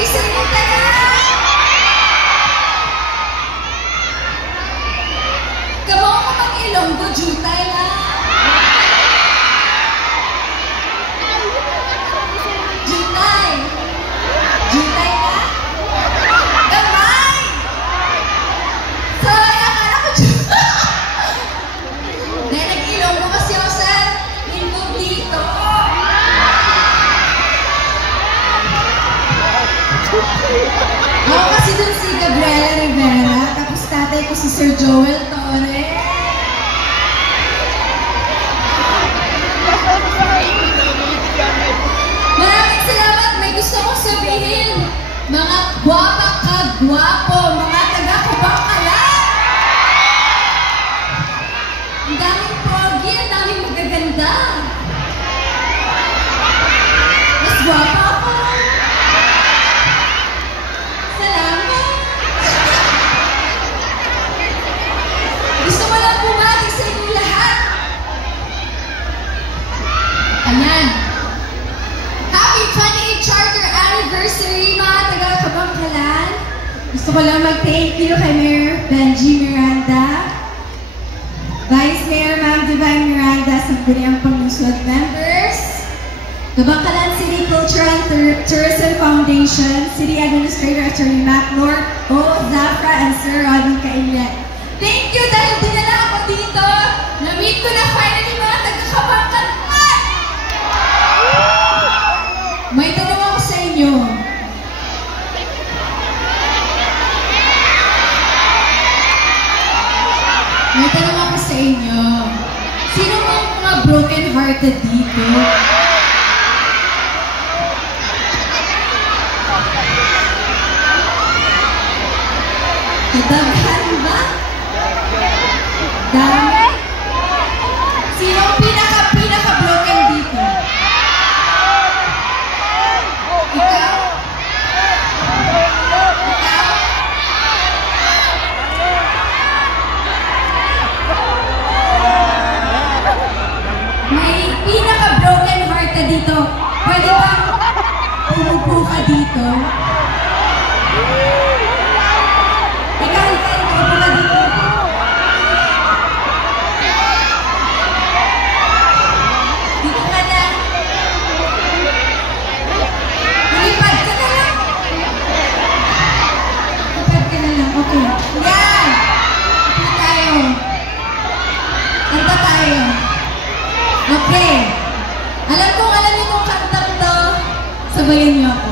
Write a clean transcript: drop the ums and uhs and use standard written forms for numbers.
Isang kita na! Kabaw ka pang Ilonggo, jutay na! Jutay! Jutay na? Gamay! Sorry, akala ko jutay! Dahil nag-Ilonggo kasi ako sa lingkod dito. Ako kasi dun si Gabriela Rivera, tapos tatay ko si Sir Joel Torre. Maraming salamat, may gusto kong sabihin. Mga gwapa ka-gwapo, mga taga-Kabangkalan. Ang daming pogi, ang daming magaganda. Mas gwapa ako. Salamat. Gusto ko lang bumati sa inyong lahat. Ayan. Happy 28th Charter Anniversary, mga taga-Kabangkalan. Gusto ko lang mag-thank you kay Mayor Benji Miranda, Vice Mayor Ma'am Divine Miranda, sa Sangguniang Panglusod members, Kabangkalan City Culture and Tourism Foundation, City Administrator Attorney Matt Lord, O. Zafra, and Sir Rodney Kailet. Thank you dahil dinala ako dito. Na-meet ko na finally mga taga-Kabangkalan. May tanong ako sa inyo. May tanong ako sa inyo. Sino mga broken-hearted dito? Kadaghan ba? Dami? Sino ang pinaka-broken dito? Ikaw? May pinaka-broken hearted dito. Pwede ba umupo ka dito? Ikaw, umupo ka dito. Dito ka na. Lumipad ka na lang. Lumipad ka na lang. Okay. Yan! Kanta tayo. Kanta tayo. Okay. Alam niyo kung kantang to, sabayan niyo ako.